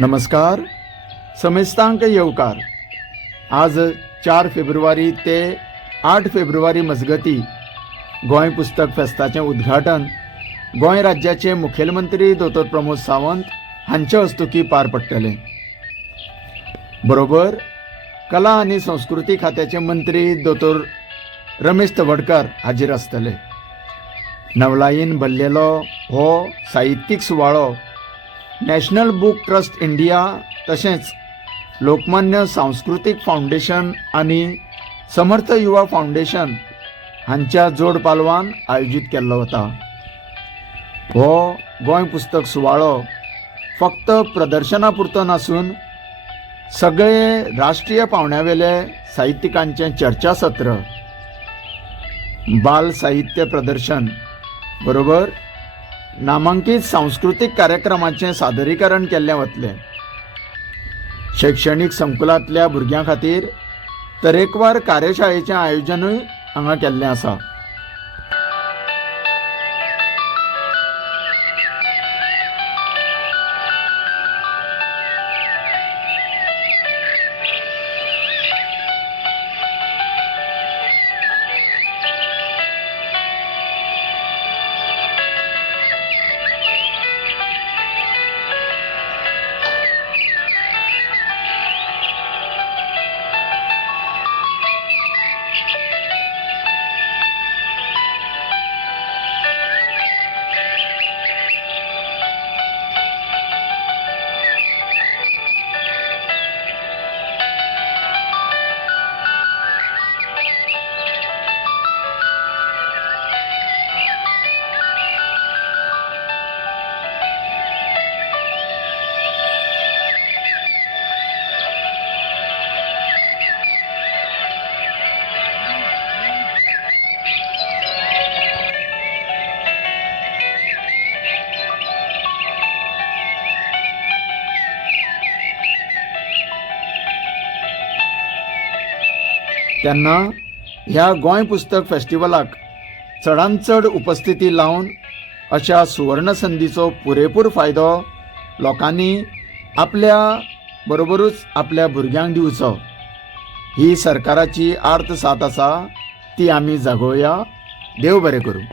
नमस्कार. समेस्तांक येवकार. आज 4 फेब्रुवारी ते 8 फेब्रुवारी मजगती गोंय पुस्तक फेस्ताचें उद्घाटन गोंय राज्याचे मुखेलमंत्री दोतोर प्रमोद सावंत हांच्या हस्तुकी पार पडटलें. बरोबर कला आनी संस्कृती खात्याचे मंत्री दोतोर रमेश तवडकार हाजीर आसतले. नवलायेन भरलेलो हो साहित्यीक सुवाळो नॅशनल बुक ट्रस्ट इंडिया तशेंच लोकमान्य सांस्कृतिक फाउंडेशन आनी समर्थ युवा फाउंडेशन हांच्या जोड पालवान आयोजीत केल्लो वता. हो गोंय पुस्तक सुवाळो फक्त प्रदर्शना पुरतो नासून सगळे राष्ट्रीय पावंड्यावेले साहित्यिकांचें चर्चासत्र, बाल साहित्य प्रदर्शन बरोबर नामांकीत सांस्कृतिक कार्यक्रमांचें सादरीकरण केल्लें वतलें. शैक्षणीक संकुलांतल्या भुरग्यां खातीर तरेकवार कार्यशाळेचें आयोजनूय हांगा केल्लें आसा. तेन्ना ह्या गोंय पुस्तक फेस्टिवलाक चडांत चड उपस्थिती लावन अशा सुवर्ण संदीचो पुरेपूर फायदो लोकांनी आपल्या बरोबरूच आपल्या भुरग्यांक दिवचो. ही सरकाराची आर्त साथ आसा, ती आमी जागोवया. देव बरें करूं.